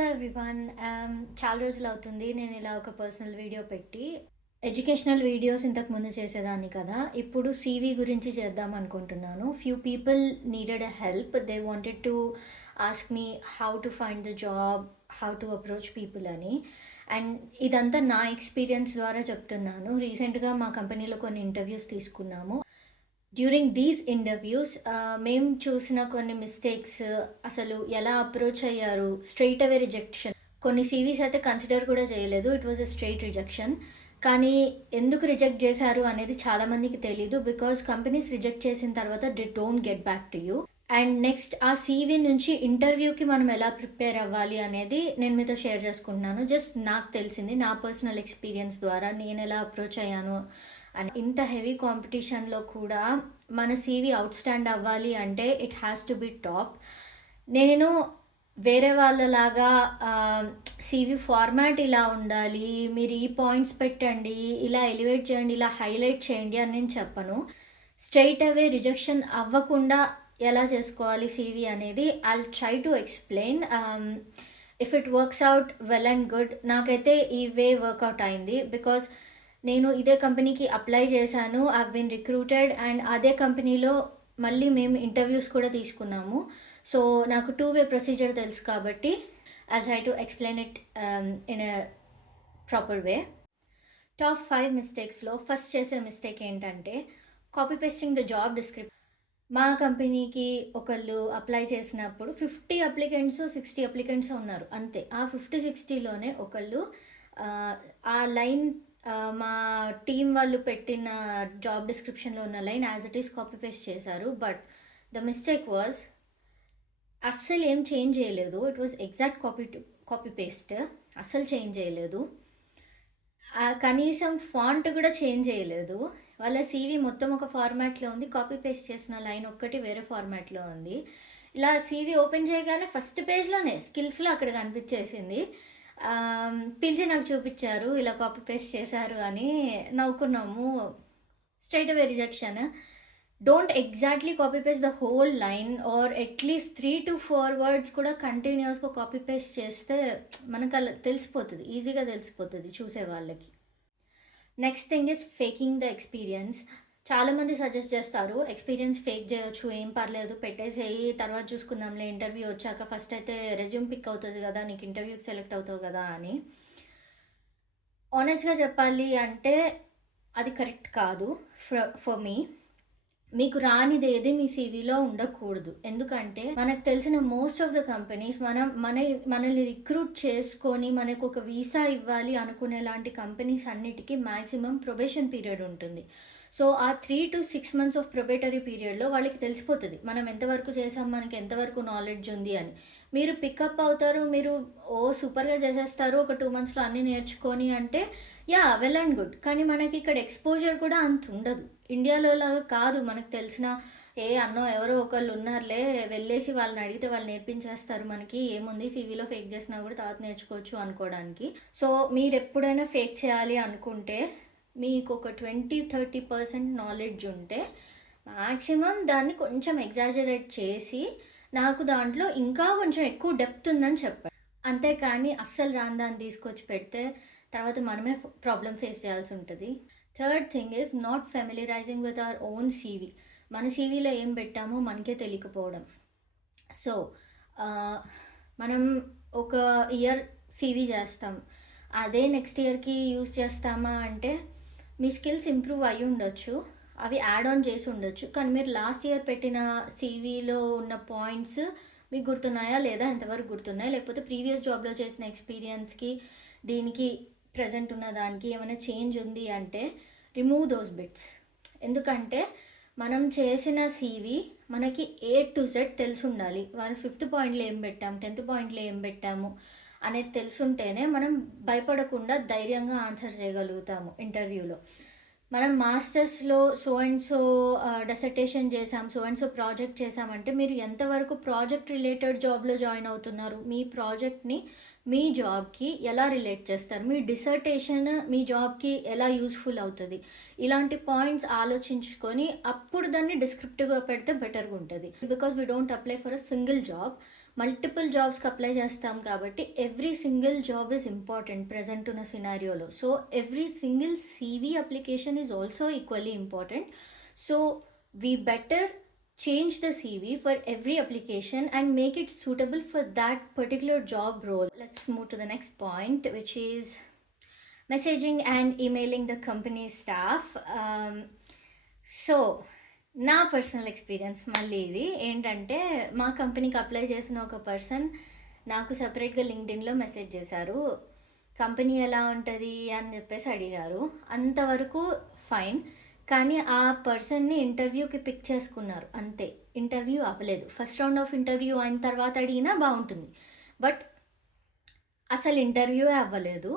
Hello everyone. చాలా రోజులవుతుంది నేను ఇలా ఒక పర్సనల్ వీడియో పెట్టి. ఎడ్యుకేషనల్ వీడియోస్ ఇంతకుముందు చేసేదాన్ని కదా! ఇప్పుడు సీవీ గురించి చేద్దాం అనుకుంటున్నాను. Few people needed a help. They wanted to ask me how to find the job, how to approach people అని. అండ్ ఇదంతా నా ఎక్స్‌పీరియన్స్ ద్వారా చెప్తున్నాను. రీసెంట్‌గా మా కంపెనీలో కొన్ని ఇంటర్వ్యూస్ తీసుకున్నాము. డ్యూరింగ్ దీస్ ఇంటర్వ్యూస్ మేము చూసిన కొన్ని మిస్టేక్స్, అసలు ఎలా అప్రోచ్ అయ్యారు, స్ట్రెయిట్ అవే రిజెక్షన్. కొన్ని సీవీస్ అయితే కన్సిడర్ కూడా చేయలేదు. It was a straight rejection. కానీ ఎందుకు రిజెక్ట్ చేశారు అనేది చాలామందికి తెలీదు. బికాజ్ కంపెనీస్ రిజెక్ట్ చేసిన తర్వాత they don't get back to you. And next ఆ సీవీ నుంచి ఇంటర్వ్యూకి మనం ఎలా ప్రిపేర్ అవ్వాలి అనేది నేను మీతో షేర్ చేసుకుంటున్నాను. జస్ట్ నాకు తెలిసింది నా పర్సనల్ ఎక్స్పీరియన్స్ ద్వారా నేను ఎలా అప్రోచ్ అయ్యాను అని. ఇంత హెవీ కాంపిటీషన్లో కూడా మన సీవీ అవుట్ స్టాండ్ అవ్వాలి అంటే it has to be top. నేను వేరే వాళ్ళలాగా సీవీ ఫార్మాట్ ఇలా ఉండాలి, మీరు ఈ పాయింట్స్ పెట్టండి, ఇలా ఎలివేట్ చేయండి, ఇలా హైలైట్ చేయండి అని నేను చెప్పను. స్ట్రైట్ అవే రిజెక్షన్ అవ్వకుండా ఎలా చేసుకోవాలి సీవీ అనేది I'll try to explain. If it works out well and good. నాకైతే ఈ వే వర్కౌట్ అయింది. బికాజ్ నేను ఇదే కంపెనీకి అప్లై చేశాను, ఐ బీన్ రిక్రూటెడ్, అండ్ అదే కంపెనీలో మళ్ళీ మేము ఇంటర్వ్యూస్ కూడా తీసుకున్నాము. సో నాకు 2-వే ప్రొసీజర్ తెలుసు కాబట్టి I try to explain it in a proper way. Top 5 మిస్టేక్స్లో ఫస్ట్ చేసే మిస్టేక్ ఏంటంటే copy pasting the job description. మా కంపెనీకి ఒకళ్ళు అప్లై చేసినప్పుడు 50 అప్లికెంట్స్ 60 అప్లికెంట్స్ ఉన్నారు అంతే. ఆ 50-60లోనే ఒకళ్ళు ఆ లైన్ మా టీం వాళ్ళు పెట్టిన జాబ్ డిస్క్రిప్షన్లో ఉన్న line as it is copy paste చేశారు. బట్ ద మిస్టేక్ వాజ్ అస్సలు ఏం చేంజ్ చేయలేదు. It was exact copy paste. అస్సలు చేంజ్ చేయలేదు. కనీసం ఫాంట్ కూడా చేంజ్ చేయలేదు. వాళ్ళ సీవీ మొత్తం ఒక ఫార్మాట్లో ఉంది, కాపీ పేస్ట్ చేసిన లైన్ ఒక్కటి వేరే ఫార్మాట్లో ఉంది. ఇలా సీవీ ఓపెన్ చేయగానే ఫస్ట్ పేజ్లోనే స్కిల్స్లో అక్కడ కనిపించేసింది. పిలిచి నాకు చూపించారు, ఇలా కాపీ పేస్ట్ చేశారు అని. నవ్వుకున్నాము. Straight away rejection. Don't exactly copy paste the whole line, or అట్లీస్ట్ 3 to 4 వర్డ్స్ కూడా కంటిన్యూస్గా కాపీ పేస్ట్ చేస్తే మనకు అలా తెలిసిపోతుంది, ఈజీగా తెలిసిపోతుంది చూసే వాళ్ళకి. Next thing is faking the experience. చాలామంది సజెస్ట్ చేస్తారు ఎక్స్పీరియన్స్ ఫేక్ చేయొచ్చు, ఏం పర్లేదు పెట్టేసేయి, తర్వాత చూసుకుందాంలే ఇంటర్వ్యూ వచ్చాక, ఫస్ట్ అయితే రెజ్యూమ్ పిక్ అవుతుంది కదా, నీకు ఇంటర్వ్యూకి సెలెక్ట్ అవుతావు కదా అని. ఆనెస్ట్గా చెప్పాలి అంటే అది కరెక్ట్ కాదు ఫర్ మీ. మీకు రానిది ఏది మీ సీవీలో ఉండకూడదు. ఎందుకంటే మనకు తెలిసిన మోస్ట్ ఆఫ్ ద కంపెనీస్ మనల్ని రిక్రూట్ చేసుకొని మనకు ఒక వీసా ఇవ్వాలి అనుకునే లాంటి కంపెనీస్ అన్నిటికీ మ్యాక్సిమం ప్రొబేషన్ పీరియడ్ ఉంటుంది. సో ఆ 3 to 6 months ఆఫ్ ప్రొబేటరీ పీరియడ్లో వాళ్ళకి తెలిసిపోతుంది మనం ఎంతవరకు చేసాం, మనకి ఎంతవరకు నాలెడ్జ్ ఉంది అని. మీరు పికప్ అవుతారు, మీరు సూపర్గా చేసేస్తారు ఒక 2 monthsలో అన్నీ నేర్చుకొని అంటే యా వెల్ అండ్ గుడ్. కానీ మనకి ఇక్కడ ఎక్స్పోజర్ కూడా అంత ఉండదు. ఇండియాలో లాగా కాదు, మనకు తెలిసిన అన్నో ఎవరో ఒకళ్ళు ఉన్నారులే, వెళ్ళేసి వాళ్ళని అడిగితే వాళ్ళు నేర్పించేస్తారు, మనకి ఏముంది సీవీలో ఫేక్ చేసినా కూడా తర్వాత నేర్చుకోవచ్చు అనుకోవడానికి. సో మీరు ఎప్పుడైనా ఫేక్ చేయాలి అనుకుంటే మీకు ఒక 20-30% నాలెడ్జ్ ఉంటే మ్యాక్సిమం దాన్ని కొంచెం ఎగ్జాజరేట్ చేసి నాకు దాంట్లో ఇంకా కొంచెం ఎక్కువ డెప్త్ ఉందని చెప్పాడు. అంతేకాని అస్సలు రాని దాన్ని తీసుకొచ్చి పెడితే తర్వాత మనమే ప్రాబ్లం ఫేస్ చేయాల్సి ఉంటుంది. Third thing is not familiarising with our own CV. మన సీవీలో ఏం పెట్టామో మనకే తెలియకపోవడం. సో మనం ఒక ఇయర్ సీవీ చేస్తాం, అదే నెక్స్ట్ ఇయర్కి యూజ్ చేస్తామా అంటే మీ స్కిల్స్ ఇంప్రూవ్ అయ్యి ఉండొచ్చు, అవి యాడ్ ఆన్ చేసి ఉండొచ్చు. కానీ మీరు లాస్ట్ ఇయర్ పెట్టిన సీవీలో ఉన్న పాయింట్స్ మీకు గుర్తున్నాయా లేదా, ఎంతవరకు గుర్తున్నాయా, లేకపోతే ప్రీవియస్ జాబ్లో చేసిన ఎక్స్పీరియన్స్కి దీనికి ప్రజెంట్ ఉన్న దానికి ఏమైనా చేంజ్ ఉంది అంటే రిమూవ్ దోస్ బిట్స్. ఎందుకంటే మనం చేసిన సీవీ మనకి A to Z తెలిసి ఉండాలి. వాళ్ళు 5th పాయింట్లో ఏం పెట్టాము, 10th పాయింట్లో ఏం పెట్టాము అనేది తెలుసుంటేనే మనం భయపడకుండా ధైర్యంగా ఆన్సర్ చేయగలుగుతాము ఇంటర్వ్యూలో. మనం మాస్టర్స్లో సో అండ్ సో డిసర్టేషన్ చేసాం, సో అండ్ సో ప్రాజెక్ట్ చేసామంటే మీరు ఎంతవరకు ప్రాజెక్ట్ రిలేటెడ్ జాబ్లో జాయిన్ అవుతున్నారు, మీ ప్రాజెక్ట్ని మీ జాబ్కి ఎలా రిలేట్ చేస్తారు, మీ డిసర్టేషన్ మీ జాబ్కి ఎలా యూస్ఫుల్ అవుతుంది, ఇలాంటి పాయింట్స్ ఆలోచించుకొని అప్పుడు దాన్ని డిస్క్రిప్టివ్గా పెడితే బెటర్గా ఉంటుంది. Because we don't apply for a single job, multiple జాబ్స్కి అప్లై చేస్తాం కాబట్టి every single job is important present ఉన్న సినారియోలో. So every single CV application is also equally important. So we better change the CV for every application and make it suitable for that particular job role. Let's move to the next point, which is messaging and emailing the company staff. So నా personal experience మళ్ళీ ఇది ఏంటంటే, మా కంపెనీకి apply చేసిన ఒక person నాకు సపరేట్గా లింక్డ్ఇన్లో మెసేజ్ చేశారు. కంపెనీ ఎలా ఉంటుంది అని చెప్పేసి అడిగారు. అంతవరకు ఫైన్, కానీ ఆ పర్సన్ని ఇంటర్వ్యూకి పిక్ చేసుకున్నారు అంతే, ఇంటర్వ్యూ అవ్వలేదు. ఫస్ట్ రౌండ్ ఆఫ్ ఇంటర్వ్యూ అయిన తర్వాత అడిగినా బాగుంటుంది, బట్ అసలు ఇంటర్వ్యూ అవ్వలేదు.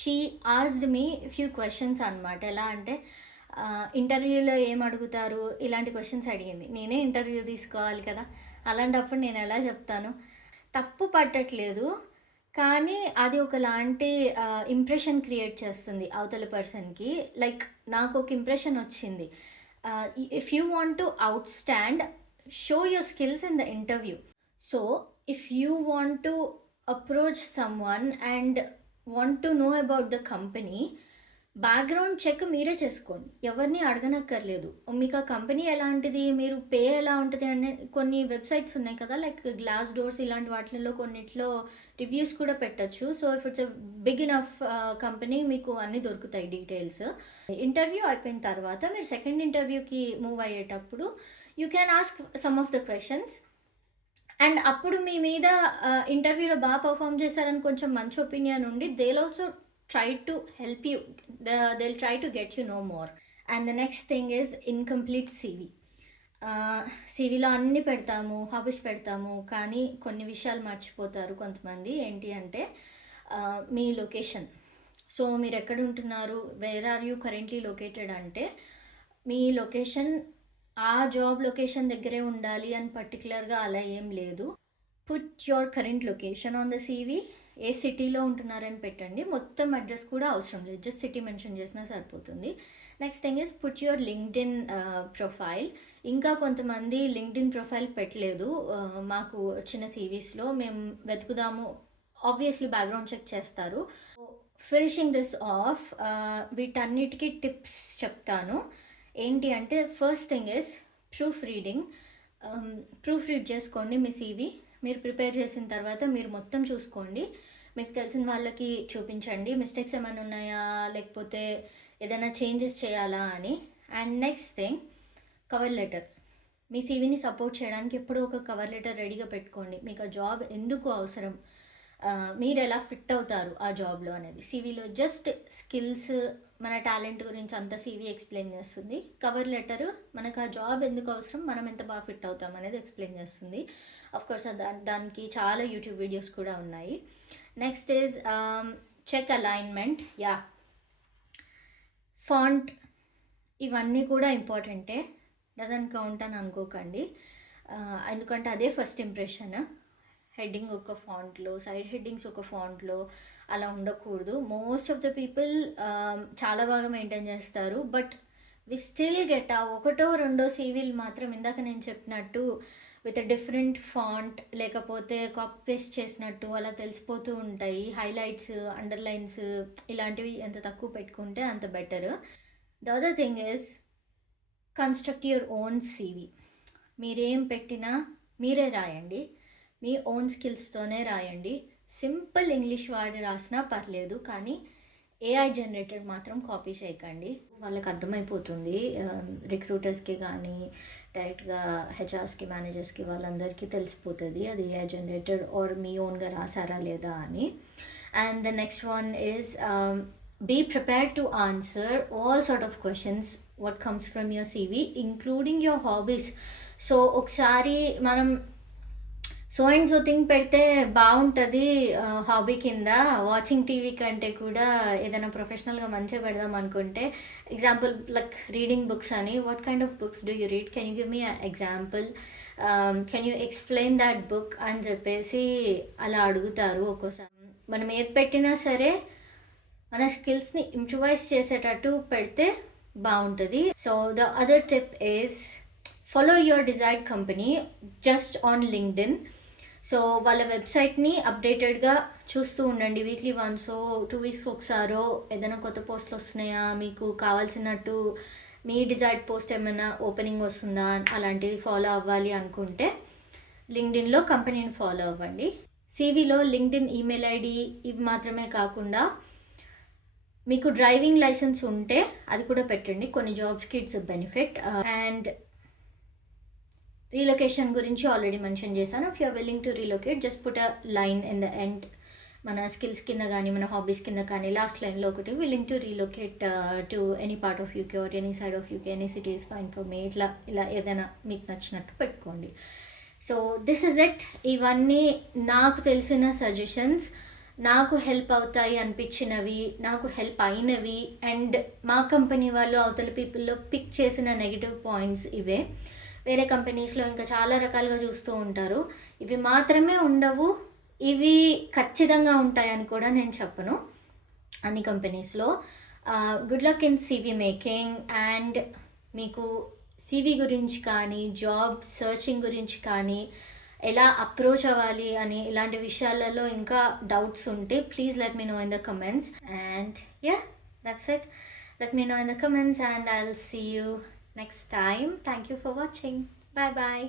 She asked me few questions అనమాట. ఎలా అంటే ఇంటర్వ్యూలో ఏం అడుగుతారు ఇలాంటి క్వశ్చన్స్ అడిగింది. నేనే ఇంటర్వ్యూ తీసుకోవాలి కదా, అలాంటప్పుడు నేను ఎలా చెప్తాను? తప్పు పట్టట్లేదు, కానీ అది ఒకలాంటి ఇంప్రెషన్ క్రియేట్ చేస్తుంది అవతల పర్సన్కి. లైక్ నాకు ఒక ఇంప్రెషన్ వచ్చింది. If you want to outstand, show your skills in the interview. So if you want to approach someone and want to know about the company, background check మీరే చేసుకోండి, ఎవరిని అడగనక్కర్లేదు. మీకు ఆ కంపెనీ ఎలాంటిది, మీరు పే ఎలా ఉంటుంది అనే కొన్ని వెబ్సైట్స్ ఉన్నాయి కదా, లైక్ గ్లాస్ డోర్స్ ఇలాంటి వాటిల్లో కొన్నిట్లో రివ్యూస్ కూడా పెట్టచ్చు. So if it's a big enough company మీకు అన్నీ దొరుకుతాయి డీటెయిల్స్. ఇంటర్వ్యూ అయిపోయిన తర్వాత మీరు సెకండ్ ఇంటర్వ్యూకి మూవ్ అయ్యేటప్పుడు you can ask some of the questions. And అప్పుడు మీ మీద ఇంటర్వ్యూలో బాగా పర్ఫామ్ చేశారని కొంచెం మంచి ఒపీనియన్ ఉండి they'll also try to help you, they'll try to get you know more. And the next thing is incomplete CV. CVలో అన్నీ పెడతాము, హాబీస్ పెడతాము, కానీ కొన్ని విషయాలు మర్చిపోతారు కొంతమంది. ఏంటి అంటే మీ లొకేషన్. సో మీరు ఎక్కడ ఉంటున్నారు, where are you currently located అంటే మీ లొకేషన్ ఆ జాబ్ లొకేషన్ దగ్గరే ఉండాలి అని పర్టికులర్గా అలా ఏం లేదు. Put your current location on the CV. ఏ సిటీలో ఉంటున్నారని పెట్టండి, మొత్తం అడ్రస్ కూడా అవసరం లేదు, జస్ట్ సిటీ మెన్షన్ చేసినా సరిపోతుంది. Next thing is put your LinkedIn profile. ఇంకా కొంతమంది లింక్డ్ఇన్ ప్రొఫైల్ పెట్టలేదు మాకు వచ్చిన CVస్లో, మేము వెతుకుదాము, ఆబ్వియస్లీ బ్యాక్గ్రౌండ్ చెక్ చేస్తారు. ఫినిషింగ్ దిస్ ఆఫ్, వీటన్నిటికీ టిప్స్ చెప్తాను. ఏంటి అంటే first thing is proof reading. Proof read చేసుకోండి మీ CV. మీరు ప్రిపేర్ చేసిన తర్వాత మీరు మొత్తం చూసుకోండి, మీకు తెలిసిన వాళ్ళకి చూపించండి, మిస్టేక్స్ ఏమైనా ఉన్నాయా లేకపోతే ఏదైనా చేంజెస్ చేయాలా అని. And next thing, cover letter. మీ CVని సపోర్ట్ చేయడానికి ఎప్పుడూ ఒక కవర్ లెటర్ రెడీగా పెట్టుకోండి. మీకు ఆ జాబ్ ఎందుకు అవసరం, మీరు ఎలా ఫిట్ అవుతారు ఆ జాబ్లో అనేది. CVలో జస్ట్ స్కిల్స్, మన టాలెంట్ గురించి అంత CV ఎక్స్ప్లెయిన్ చేస్తుంది. కవర్ లెటర్ మనకు ఆ జాబ్ ఎందుకు అవసరం, మనం ఎంత బాగా ఫిట్ అవుతాం అనేది ఎక్స్ప్లెయిన్ చేస్తుంది. అఫ్కోర్స్ దానికి చాలా యూట్యూబ్ వీడియోస్ కూడా ఉన్నాయి. Next is check alignment. Yeah, font ఇవన్నీ కూడా ఇంపార్టెంటే, డజంట్ కౌంట్ అని అనుకోకండి, ఎందుకంటే అదే ఫస్ట్ ఇంప్రెషన్. హెడ్డింగ్ ఒక ఫాంట్లో, సైడ్ హెడ్డింగ్స్ ఒక ఫాంట్లో అలా ఉండకూడదు. మోస్ట్ ఆఫ్ ద పీపుల్ చాలా బాగా మెయింటైన్ చేస్తారు, బట్ వి స్టిల్ గెట్ ఆ ఒకటో రెండో CVలు మాత్రం ఇందాక నేను చెప్పినట్టు విత్ డిఫరెంట్ ఫాంట్ లేకపోతే కాపీ పేస్ట్ చేసినట్టు అలా తెలిసిపోతూ ఉంటాయి. హైలైట్స్, అండర్లైన్స్ ఇలాంటివి ఎంత తక్కువ పెట్టుకుంటే అంత better. The other thing is construct your own CV. మీరేం పెట్టినా మీరే రాయండి, మీ ఓన్ స్కిల్స్తోనే రాయండి. సింపుల్ ఇంగ్లీష్ వాడి రాసినా పర్లేదు, కానీ AI జనరేటెడ్ మాత్రం కాపీ చేయకండి. వాళ్ళకి అర్థమైపోతుంది, రిక్రూటర్స్కి కానీ డైరెక్ట్గా HRస్కి, మేనేజర్స్కి వాళ్ళందరికీ తెలిసిపోతుంది అది AI జనరేటెడ్ ఆర్ మీ ఓన్గా రాసారా లేదా అని. And the next one is be prepared to answer all sort of questions what comes from your CV, including your hobbies. So ఒకసారి మనం సో అండ్ సో థింగ్ పెడితే బాగుంటుంది హాబీ కింద. వాచింగ్ టీవీ కంటే కూడా ఏదైనా ప్రొఫెషనల్గా మంచిగా పెడదాం అనుకుంటే, ఎగ్జాంపుల్ లైక్ రీడింగ్ బుక్స్ అని. What kind of books do you read, can you give me example, can you explain that book అని చెప్పేసి అలా అడుగుతారు ఒక్కోసారి. మనం ఏది పెట్టినా సరే మన స్కిల్స్ని ఇంప్రూవైజ్ చేసేటట్టు పెడితే బాగుంటుంది. So the other tip is follow your desired company just on LinkedIn. So వాళ్ళ వెబ్సైట్ని అప్డేటెడ్గా చూస్తూ ఉండండి. వీక్లీ వన్సో 2 వీక్స్ ఒకసారో ఏదైనా కొత్త పోస్టులు వస్తున్నాయా, మీకు కావాల్సినట్టు మీ డిజైర్డ్ పోస్ట్ ఏమైనా ఓపెనింగ్ వస్తుందా, అలాంటివి ఫాలో అవ్వాలి అనుకుంటే లింక్డ్ఇన్లో కంపెనీని ఫాలో అవ్వండి. సివిలో లింక్డ్ఇన్ ఈమెయిల్ ఐడి ఇవి మాత్రమే కాకుండా మీకు డ్రైవింగ్ లైసెన్స్ ఉంటే అది కూడా పెట్టండి. కొన్ని జాబ్స్కి ఇట్స్ బెనిఫిట్. అండ్ రీలొకేషన్ గురించి ఆల్రెడీ మెన్షన్ చేశాను. If you're willing to relocate just put a line in the end. మన స్కిల్స్ కింద కానీ మన హాబీస్ కింద కానీ లాస్ట్ లైన్లో ఒకటి willing to relocate to any part of UK or any side of UK, any city is fine for me. ఇలా ఏదైనా మీకు నచ్చినట్టు పెట్టుకోండి. So this is it. ఇవన్నీ నాకు తెలిసిన సజెషన్స్, నాకు హెల్ప్ అవుతాయి అనిపించినవి, నాకు హెల్ప్ అయినవి, అండ్ మా కంపెనీ వాళ్ళు అవతల పీపుల్లో పిక్ చేసిన నెగిటివ్ పాయింట్స్ ఇవే. వేరే కంపెనీస్లో ఇంకా చాలా రకాలుగా చూస్తూ ఉంటారు. ఇవి మాత్రమే ఉండవు, ఇవి ఖచ్చితంగా ఉంటాయని కూడా నేను చెప్పను అన్ని కంపెనీస్లో. Good luck in CV making. And మీకు సివి గురించి కానీ జాబ్ సర్చింగ్ గురించి కానీ ఎలా అప్రోచ్ అవ్వాలి అని ఇలాంటి విషయాలలో ఇంకా డౌట్స్ ఉంటే please let me know in the comments. And yeah, that's it. Let me know in the comments and I will see you next time. Thank you for watching. Bye bye.